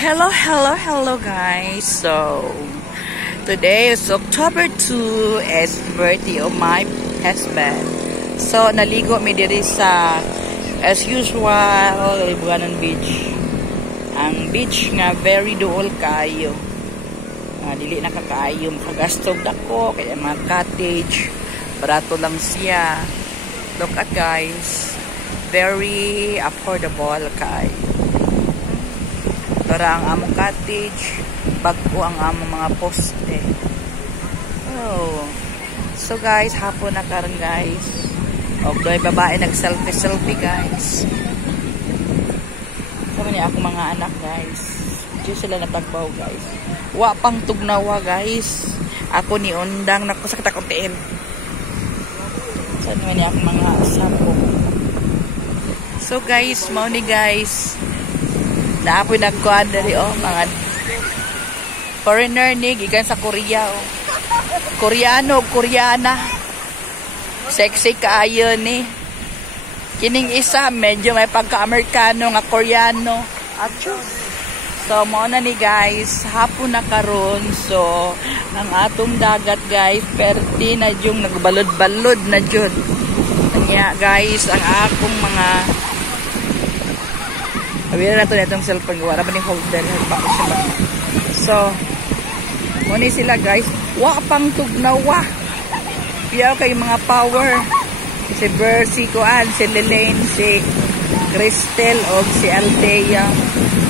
Hello guys. So today is October 2, is birthday of my husband. So naligo mi diri sa, as usual, Libuganon Beach. Ang beach nga very duol kayo. Dili na kakaayo, makagastog dako kaya mga cottage, barato lang siya. Look at guys, very affordable kayo. Para ang among cottage, bago ang among mga poste. Oh. So guys, hapon na karon guys. Og doy babae nag-selfie guys. Kami ni ako mga anak guys. Diyo sila natagbaw guys. Wa pang tugnawa guys. Ako ni undang nakusakit akong tiil. So ni ako mga sapo. So guys, mao ni guys. Naapoy nagkuhan dari mga foreigner ni gikan sa Korea Koreano, Koreana. Sexy kaayo ni. Kining isa medyo may pagka-Amerikano nga Koreano. So mo na ni guys, hapon na karon. So ang atong dagat guys, perti na yung nagbalod-balod na jud. Kanya guys, ang akong mga awira na ito na itong cellphone. Wala ba ni holder? So, muni sila guys. Wa pang tugnawa. Piyaw kay mga power. Si Bercy Kuan, si Lelaine, si Cristel, o si Althea.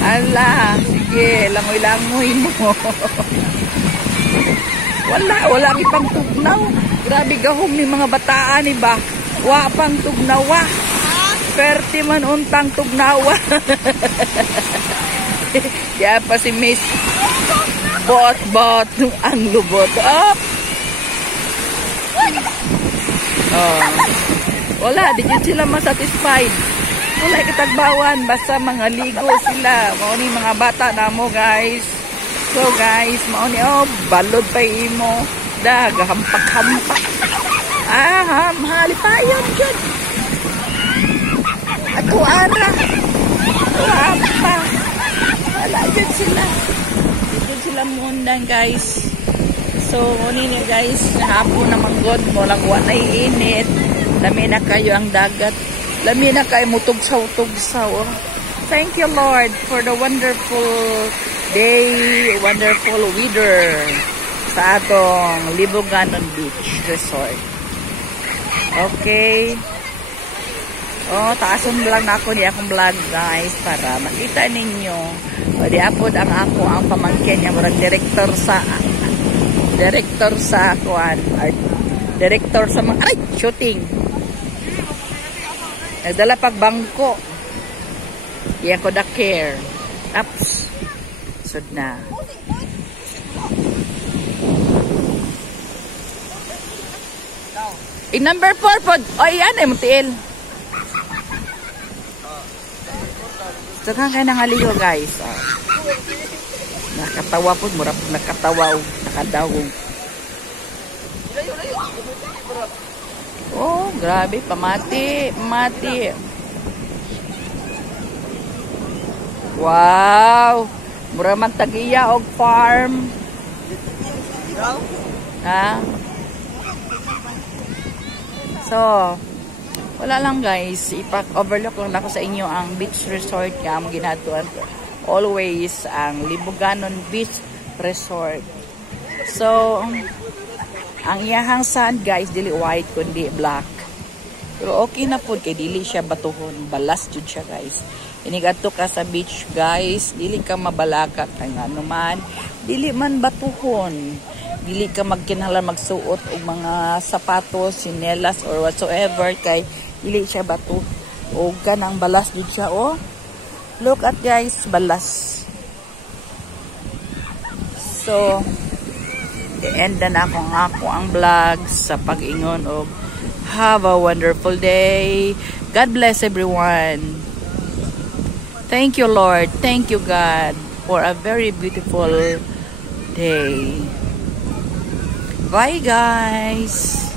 Ala, sige, langoy-langoy mo. wala ipang tugnaw. Grabe gahom ni mga bataan, iba. Wa pang tugnawa. Perti man untang tugnawa. Kaya pa si Miss bot ang lubot. Wala, di yun sila masatisfied. Wala kitagbawan, basta mga ligo sila. Mauni mga bata na mo guys. So guys, mauni balod pa imo. Gahampak-hampak. Halipayon dyan. Ako ara. Wapa. Wala dyan sila. Dito sila mundan guys. So, nini guys, hapon na manggod mo lang na iinit. Lami na kayo ang dagat. Lami na kayo mutugsaw-tugsaw. Thank you Lord for the wonderful day, wonderful weather sa atong Libuganon Beach Resort. Okay. Taason lang na ako ni akong vlog guys para makita ninyo. Di apod ang ako ang pamangkin niya, murag director sa kuan, director sa mga shooting. Nagdala pag bangko. Iyan ko da care. Ups. Sud na. Number 4 pod. Yan ay mutiil. So kaya nangaligo guys. Nakatawa po, murap nakatawa o nakadawong. Grabe, pamati. Wow, mura man tagiya og farm. So, wala lang guys, ipak-overlook lang ako sa inyo ang beach resort nga among ginatuan. Always ang Libuganon Beach Resort. So, ang iyahang sand guys, dili white kundi black. Pero okay na po kay dili siya batuhon. Balas jud siya guys. Inigadto ka sa beach guys, dili ka mabalaka kay ngano man, dili man batuhon. Dili ka magkinahanglan magsuot og mga sapatos, sinelas or whatsoever kay dili siya bato. O kanang balas jud siya Look at guys, balas. So, i-end na ako ang vlog sa pag-ingon og have a wonderful day. God bless everyone. Thank you Lord. Thank you God for a very beautiful day. Bye guys.